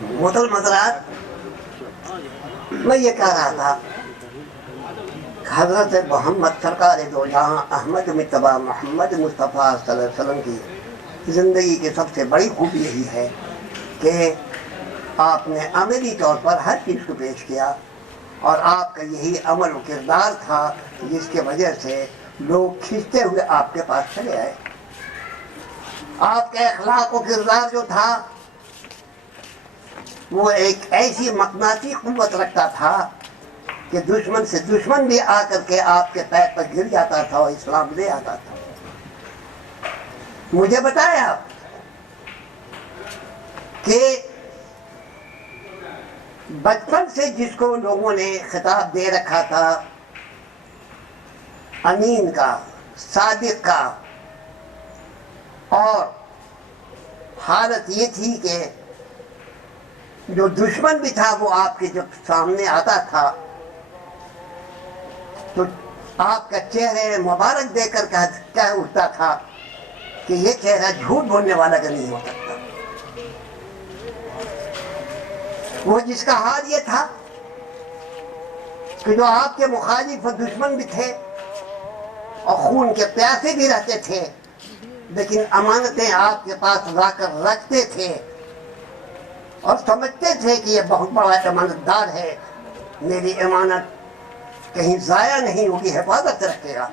محترم حضرات، میں یہ کہہ رہا تھا، حضرت محمد سرکار دو جہاں احمد مصطفیٰ محمد مصطفیٰ صلی اللہ علیہ وسلم کی زندگی کی سب سے بڑی خوبی یہی ہے کہ آپ نے عملی طور پر ہر چیز کو پیش کیا، اور آپ کا یہی عمل و کردار تھا جس کی وجہ سے لوگ کھینچتے ہوئے آپ کے پاس چلے آئے۔ آپ کا اخلاق و کردار جو تھا وہ ایک ایسی مقناطیسی قوت رکھتا تھا کہ دشمن سے دشمن بھی آ کر کے آپ کے پیر پر گر جاتا تھا اور اسلام لے آتا تھا۔ مجھے بتایا کہ بچپن سے جس کو لوگوں نے خطاب دے رکھا تھا امین کا، صادق کا، اور حالت یہ تھی کہ جو دشمن بھی تھا وہ آپ کے جب سامنے آتا تھا تو آپ کا چہرے مبارک دے کر کہہ اٹھتا تھا کہ یہ چہرہ جھوٹ بولنے والا کا نہیں ہو سکتا۔ وہ جس کا حال یہ تھا کہ جو آپ کے مخالف و دشمن بھی تھے اور خون کے پیاسے بھی رہتے تھے، لیکن امانتیں آپ کے پاس لا کر رکھتے تھے اور سمجھتے تھے کہ یہ بہت بڑا امانت دار ہے، میری امانت کہیں ضائع نہیں ہوگی، حفاظت رکھے گا۔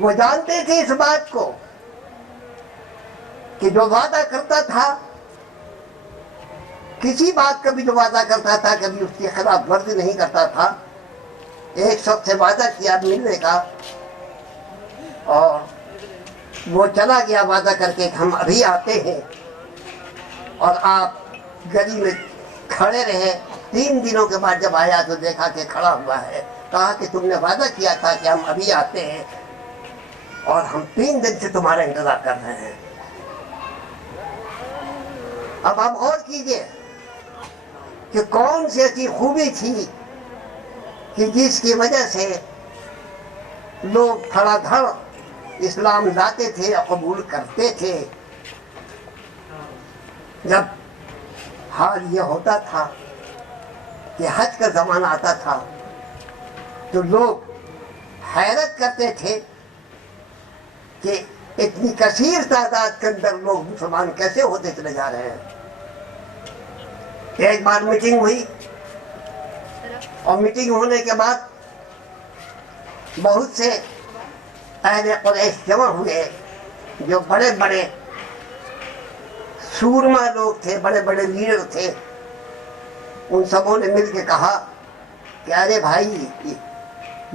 وہ جانتے تھے اس بات کو کہ جو وعدہ کرتا تھا، کسی بات کا بھی جو وعدہ کرتا تھا کبھی اس کی خلاف ورزی نہیں کرتا تھا۔ ایک شخص سے وعدہ کیا ملنے کا اور وہ چلا گیا وعدہ کر کے کہ ہم ابھی آتے ہیں، اور آپ گلی میں کھڑے رہے۔ 3 دنوں کے بعد جب آیا تو دیکھا کہ کھڑا ہوا ہے، کہا کہ تم نے وعدہ کیا تھا کہ ہم ابھی آتے ہیں اور ہم 3 دن سے تمہارا انتظار کر رہے ہیں۔ اب آپ غور کیجئے کہ کون سی ایسی خوبی تھی کہ جس کی وجہ سے لوگ دھڑا دھڑ اسلام لاتے تھے اور قبول کرتے تھے۔ جب حال یہ ہوتا تھا کہ حج کا زمانہ آتا تھا تو لوگ حیرت کرتے تھے کہ اتنی کثیر تعداد کے اندر لوگ مسلمان کیسے ہوتے چلے جا رہے ہیں۔ ایک بار میٹنگ ہوئی اور میٹنگ ہونے کے بعد بہت سے اہل قریش جمع ہوئے، جو بڑے بڑے سورما لوگ تھے، بڑے بڑے لیڈر تھے۔ ان سبوں نے مل کے کہا کہ ارے بھائی،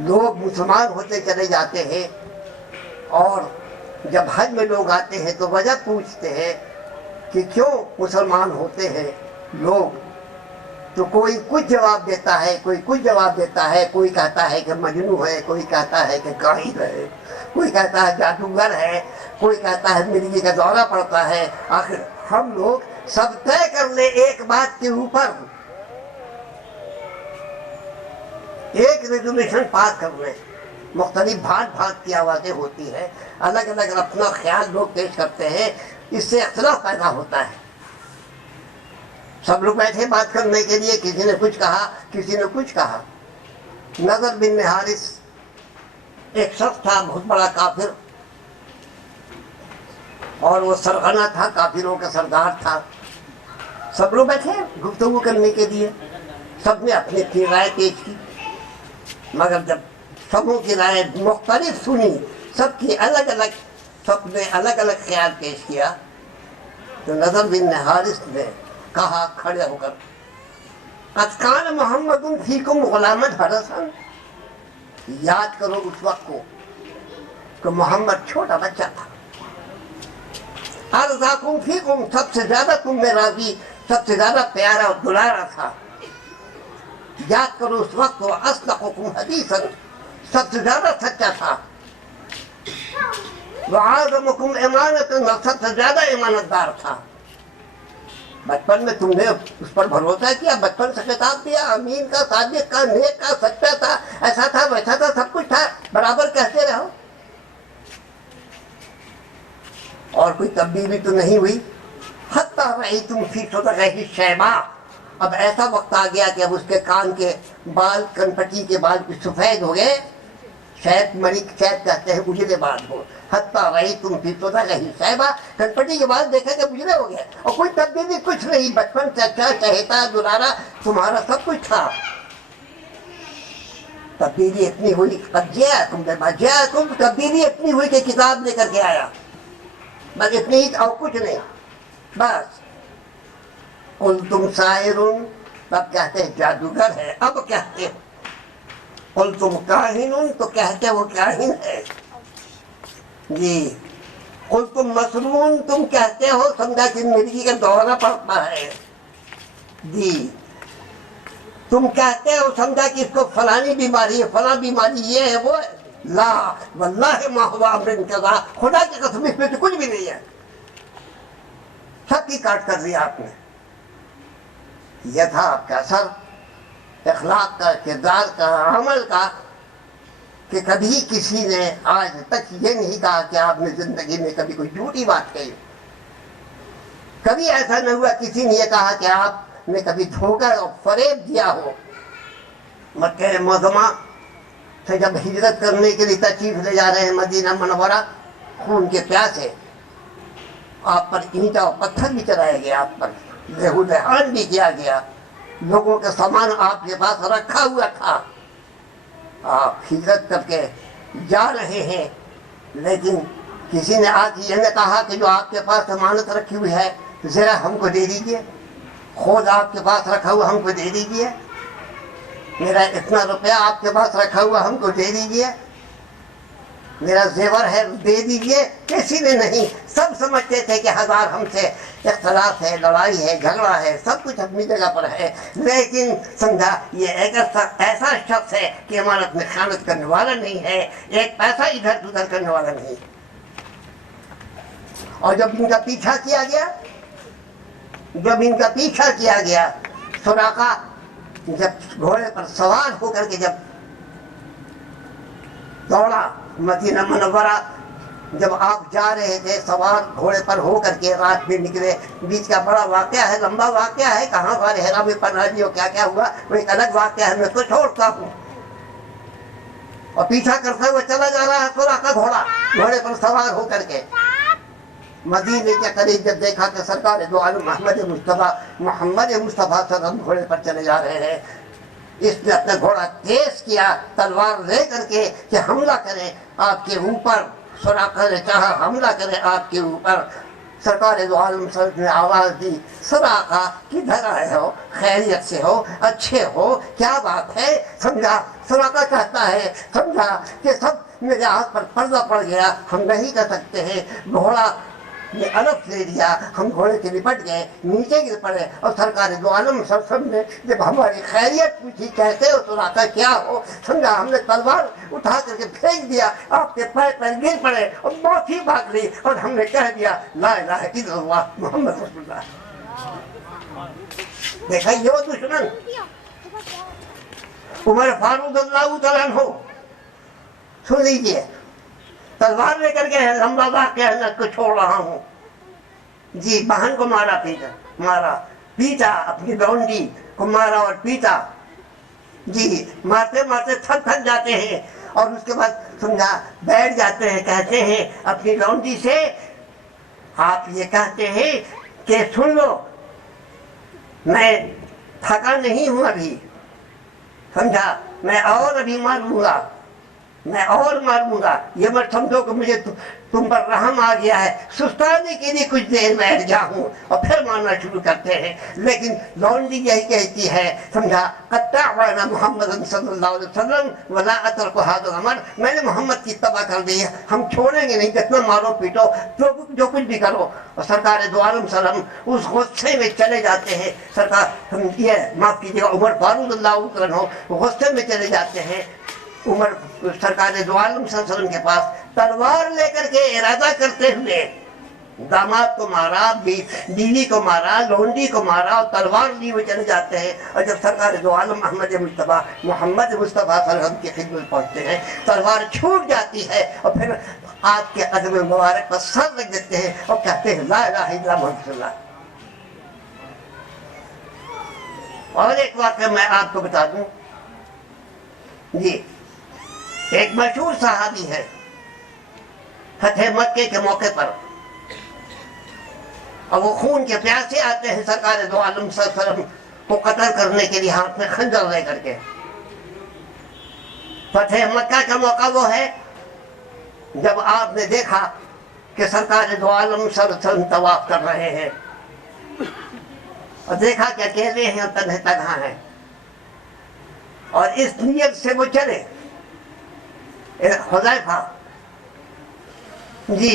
لوگ مسلمان ہوتے چلے جاتے ہیں اور جب حج میں لوگ آتے ہیں تو وجہ پوچھتے ہیں کہ کیوں مسلمان ہوتے ہیں لوگ، تو کوئی کچھ جواب دیتا ہے، کوئی کچھ جواب دیتا ہے، کوئی کہتا ہے کہ مجنون ہے، کوئی کہتا ہے کہ کاہن ہے، کوئی کہتا ہے جادوگر ہے، کوئی کہتا ہے مرغی کا دورہ پڑتا ہے۔ آخر ہم لوگ سب طے کر لیں ایک بات کے اوپر، ایک ریزولوشن پاس کر لیں۔ مختلف بھانت بھانت کی آوازیں ہوتی ہیں، الگ الگ اپنا خیال لوگ پیش کرتے ہیں، اس سے اختلاف پیدا ہوتا ہے۔ سب لوگ بیٹھے بات کرنے کے لیے، کسی نے کچھ کہا، کسی نے کچھ کہا۔ نضر بن حارث ایک شخص تھا، بہت بڑا کافر، اور وہ سرغنہ تھا، کافروں کا سردار تھا۔ سب لوگ بیٹھے گفتگو کرنے کے لیے، سب نے اپنی اپنی رائے پیش کی، مگر جب سبوں کی رائے مختلف سنی، سب کی الگ الگ، سب نے الگ الگ خیال پیش کیا، تو نضر بن حارث نے کہا کھڑے ہو کر، قد کان محمد فیکم غلاما حرسا، یاد کرو اس وقت کو کہ محمد چھوٹا بچہ تھا۔ ارزاکم فیکم، سب سے زیادہ تم میں راضی، سب سے زیادہ پیارا اور دلارا تھا۔ یاد کرو اس وقت کو، اصدقکم حدیثا، سب سے زیادہ سچا تھا۔ وعاظمکم امانتا، سب سے زیادہ امانت دار تھا۔ بچپن میں تم نے اس پر بھروسہ کیا، بچپن سے خطاب دیا، امین کا، صادق کا، نیک کا، سچا تھا، ایسا تھا ویسا تھا، سب کچھ تھا، برابر کہتے رہو، اور کوئی تبدیلی تو نہیں ہوئی۔ حتی حتی رأیتم فی صدغہ شیبا، اب ایسا وقت آ گیا کہ اب اس کے کان کے بال، کنپٹی کے بال کچھ سفید ہو گئے، شیب مری شیب کہتے ہیں اجلے بال ہو، حتی رأیتم فی صدغہ شیبا، کنپٹی کے بال دیکھا کہ اجلے ہو گئے، اور کوئی تبدیلی کچھ نہیں، بچپن سے اچھا چہیتا دلارا تمہارا سب کچھ تھا، تبدیلی اتنی ہوئی قد جاءکم، تبدیلی اتنی ہوئی کہ کتاب لے کر کے آیا، بس اتنی ہی اور کچھ نہیں، بس قلتم ساحر، تب کہتے ہیں جادوگر ہے، اب کہتے ہیں قلتم کاہن، تو کہتے ہیں وہ کاہن ہے، جی قلتم مسنون، تم کہتے ہو سمجھا کہ مرغی کا دورہ پڑتا ہے، جی تم کہتے ہو سمجھا کہ اس کو فلانی بیماری ہے، فلاں بیماری یہ ہے وہ ہے، لا واللہ ما هو امر کذا، خدا کی قسم اس میں تو کچھ بھی نہیں ہے، سب کی کاٹ کر دیا آپ نے۔ یہ تھا آپ کا اثر اخلاق کا، کردار کا، عمل کا، کہ کبھی کسی نے آج تک یہ نہیں کہا کہ آپ نے زندگی میں کبھی کوئی جھوٹی بات کہی، کبھی ایسا نہ ہوا کسی نے یہ کہا کہ آپ نے کبھی دھوکہ اور فریب دیا ہو۔ مکہ معظمہ سے جب ہجرت کرنے کے لیے تشریف لے جا رہے ہیں مدینہ منورہ، خون کے پیاسے، آپ پر اینٹا اور پتھر بھی چلایا گیا، آپ پر لہو لہان بھی کیا گیا، لوگوں کا سامان آپ کے پاس رکھا ہوا تھا، آپ ہجرت کر کے جا رہے ہیں، لیکن کسی نے آج یہ نہ کہا کہ جو آپ کے پاس امانت رکھی ہوئی ہے ذرا ہم کو دے دیجئے، خود آپ کے پاس رکھا ہوا ہم کو دے دیجئے، میرا اتنا روپیہ آپ کے پاس رکھا ہوا ہم کو دے دیجئے، میرا زیور ہے دے دیجئے، کسی نے نہیں، سب سمجھتے تھے کہ ہزار ہم سے اختلاف ہے، لڑائی ہے، جھگڑا ہے، سب کچھ اپنی جگہ پر ہے، لیکن سمجھا یہ ایک ایسا شخص ہے کہ امانت میں خیانت کرنے والا نہیں ہے، ایک پیسہ ادھر ادھر کرنے والا نہیں۔ اور جب ان کا پیچھا کیا گیا، سراقہ جب گھوڑے پر سوار ہو کر کے جب دوڑا مدینہ منورہ، جب آپ جا رہے تھے سوار گھوڑے پر ہو کر کے، رات میں نکلے، بیچ کا بڑا واقعہ ہے، لمبا واقعہ ہے، کہاں پر حرا میں پناہ لی اور کیا کیا ہوا وہ ایک الگ واقعہ ہے، میں تو چھوڑتا ہوں۔ اور پیچھا کرتا ہوا چلا جا رہا ہے سراقہ گھوڑے پر سوار ہو کر کے، مدینے کے قریب جب دیکھا کہ سرکار دو عالم محمد مصطفیٰ صلی اللہ علیہ وسلم گھوڑے پر چلے جا رہے ہیں، اس نے اپنا گھوڑا تیز کیا تلوار لے کر کے کہ حملہ کرے آپ کے اوپر، سراقہ نے چاہا حملہ کرے آپ کے اوپر، سرکار دو عالم صلی اللہ علیہ وسلم نے آواز دی، سراقہ کدھر آئے ہو، خیریت سے ہو، اچھے ہو، کیا بات ہے، سمجھا سراقہ کہتا ہے سمجھا کہ سب میرے ہاتھ پر پردہ پڑ گیا، ہم نہیں کر سکتے ہیں، گھوڑا نے الف لے لیا، ہم گھوڑے سے لپٹ گئے، نیچے گر پڑے، اور سرکار دو عالم صلی اللہ علیہ وسلم نے جب ہماری خیریت پوچھی کیسے ہو سراقہ کیا ہو، سمجھا ہم نے تلوار اٹھا کر کے پھینک دیا، آپ کے پیر پر گر پڑے اور موت ہی بھاگ لی، اور ہم نے کہہ دیا لا الہ الا اللہ محمد رسول اللہ۔ دیکھا یہ وہ دشمن عمر فاروق اللہ تعالیٰ عنہ، سن لیجیے، تلوار لے کر کے لمبا واقعہ ہے، کو چھوڑ رہا ہوں، جی بہن کو مارا پیٹا، اپنی لونڈی کو مارا اور پیٹا، جی مارتے مارتے تھک جاتے ہیں، اور اس کے بعد سمجھا بیٹھ جاتے ہیں، کہتے ہیں اپنی لونڈی سے، آپ یہ کہتے ہیں کہ سن لو میں تھکا نہیں ہوں ابھی، سمجھا میں اور ابھی ماروں گا، یہ مت سمجھو کہ مجھے تم پر رحم آ گیا ہے، سستانے کے لیے کچھ دیر بیٹھ گیا ہوں اور پھر مارنا شروع کرتے ہیں، لیکن لونڈی یہی کہتی ہے سمجھا قطعنا محمد صلی اللہ علیہ وسلم ولا اترک هذا الامر، میں نے محمد کی اتباع کر دی ہے، ہم چھوڑیں گے نہیں، جتنا مارو پیٹو جو کچھ بھی کرو۔ اور سرکار دو عالم صلی اللہ علیہ وسلم اس غصے میں چلے جاتے ہیں، سرکار یہ معاف کیجیے گا عمر فاروق اللہ عنہ غصے میں چلے جاتے ہیں، عمر سرکار دو عالم صلی اللہ علیہ وسلم کے پاس تلوار لے کر کے ارادہ کرتے ہوئے داماد کو مارا، بیوی کو مارا، لونڈی کو مارا، اور تلوار لیے ہوئے چلے جاتے ہیں، اور جب سرکار دو عالم محمد مصطفیٰ صلی اللہ علیہ وسلم کی خدمت پہنچتے ہیں، تلوار چھوٹ جاتی ہے، اور پھر آپ کے قدم مبارک پر سر رکھ دیتے ہیں اور کہتے ہیں لا الہ الا محمد رسول اللہ۔ اور ایک واقعہ میں آپ کو بتا دوں جی، ایک مشہور صحابی ہے، فتح مکے کے موقع پر اور وہ خون کے پیاسے آتے ہیں سرکار دو عالم صلی اللہ علیہ وسلم کو قتل کرنے کے لیے ہاتھ میں خنجر لے کر کے۔ فتح مکہ کا موقع وہ ہے جب آپ نے دیکھا کہ سرکار دو عالم صلی اللہ علیہ وسلم طواف کر رہے ہیں اور دیکھا کہ اکیلے ہیں اور تنہے تنہا ہیں، اور اس نیت سے وہ چلے۔ حذیفہ جی،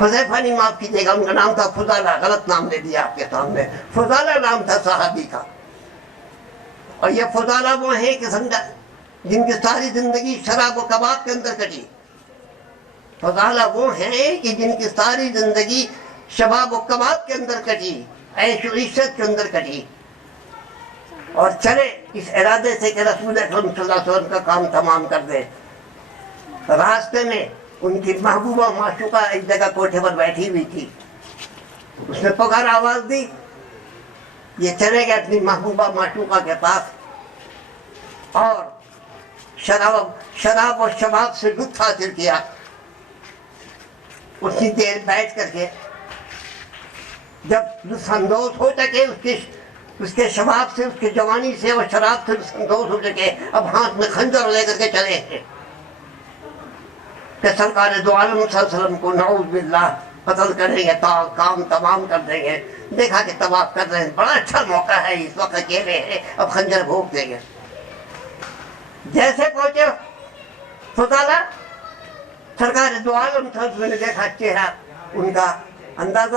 حذیفہ نہیں، معاف کیجیے گا، ان کا نام تھا فضالہ، غلط نام لے دیا آپ کے سامنے، فضالہ نام تھا صحابی کا۔ اور یہ فضالہ وہ ہیں کہ جن کی ساری زندگی شراب و کباب کے اندر کٹی۔ فضالہ وہ ہیں کہ جن کی ساری زندگی شباب و کباب کے اندر کٹی، عیش و عشرت کے اندر کٹی، اور چلے اس ارادے سے کہ رسول اکرم صلی اللہ علیہ وسلم کا کام تمام کر دے۔ راستے میں ان کی محبوبہ معشوقہ ایک جگہ کوٹھے پر بیٹھی ہوئی تھی، اس نے پکار آواز دی، یہ چلے گئے اپنی محبوبہ معشوقہ کے پاس اور شراب و شباب سے لطف حاصل کیا۔ اتنی دیر بیٹھ کر کے جب لطف اندوز ہو چکے اس کے شباب سے، اس کے جوانی سے اور شراب سے لطف اندوز ہو چکے، اب ہاتھ میں خنجر لے کر کے چلے ہیں کہ سرکار دو عالم صلی اللہ علیہ وسلم کو نعوذ باللہ قتل کریں گے، کام تمام کر دیں گے۔ دیکھا کہ طواف کر رہے ہیں، بڑا اچھا موقع ہے، اس وقت اکیلے ہیں، اب خنجر بھونک دیں گے۔ جیسے پہنچے فضالہ، سرکار دو عالم صلی اللہ علیہ وسلم نے دیکھا چہرہ ان کا اندازہ